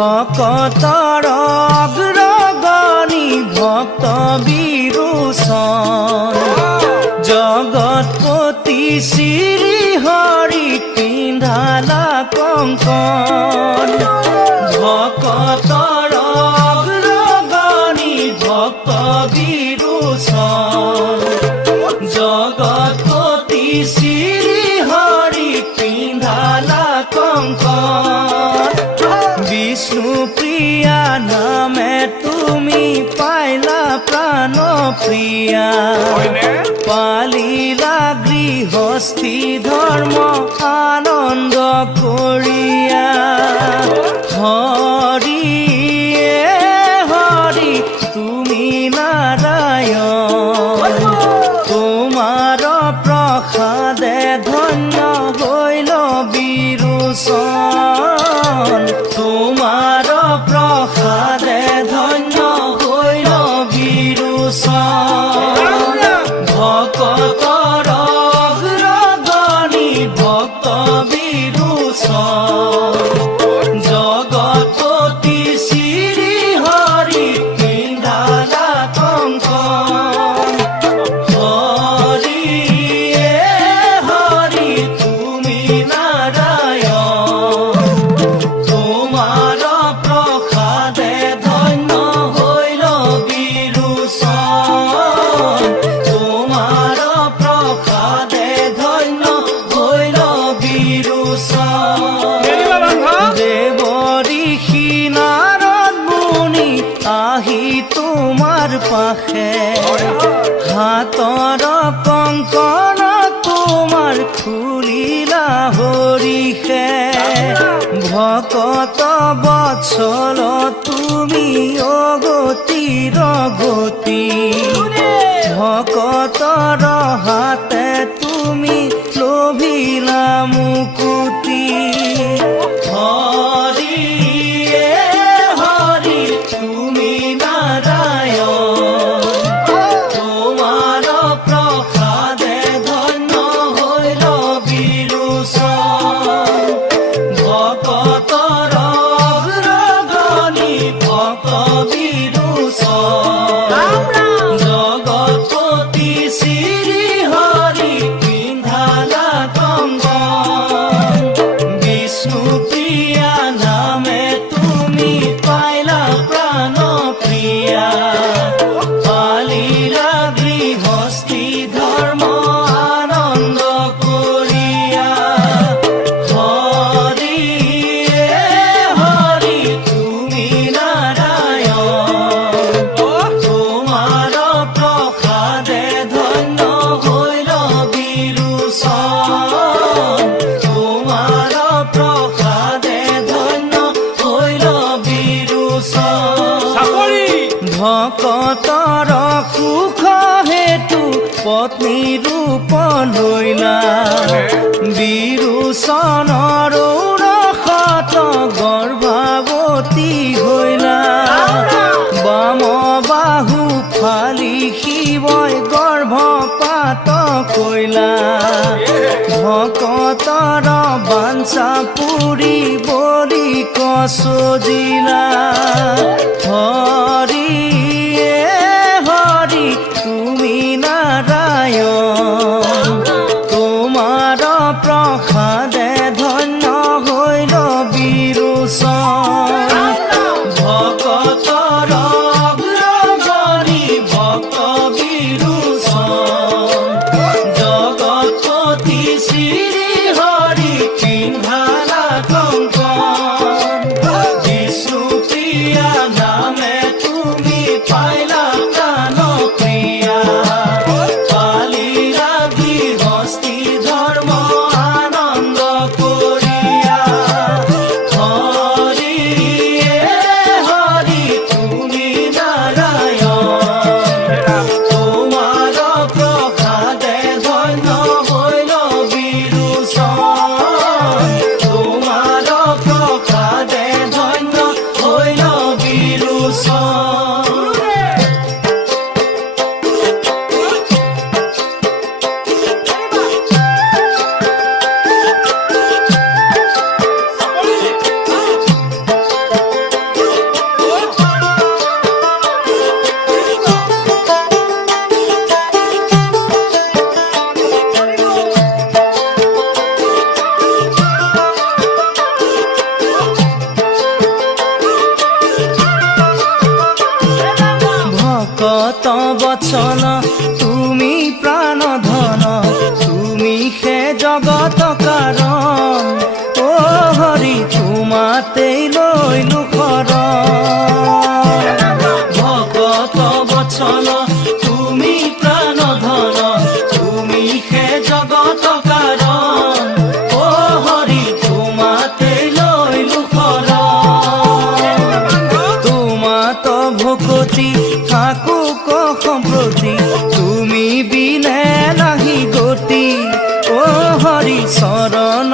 ভকতর অগ্রগণী ভক্ত বিরুষণ জগৎপতি শ্রী হরি পিন্ধালা কঙ্কন প্ৰিয়া পালিলা গৃহস্থী ধর্ম আনন্দ তোমাৰ প্ৰসাদে ধন্য দেৱ ঋষি নাৰদ মুনি আহি তোমাৰ পাশে হাতৰ কংকন তোমাৰ খুলিলা হৰিষে ভকত বৎসল তুমি অগতিৰ গতি ভকতৰ হাতে তুমি লোভিলা মুকুতি। পত্নী ৰূপ লৈলা বিৰোচনৰ ৰসত গৰ্ভাৱতী হৈলা বাম বাহু ফালি শিৱই গৰ্ভপাত কৈলা ভকতৰ বাঞ্ছা পুৰি বলি কচজিলা। 哟. কত বচন তুমি প্রাণ ধন তুমি সে জগত কারণ। ও হরি তোমাতেই তোমারি শরণ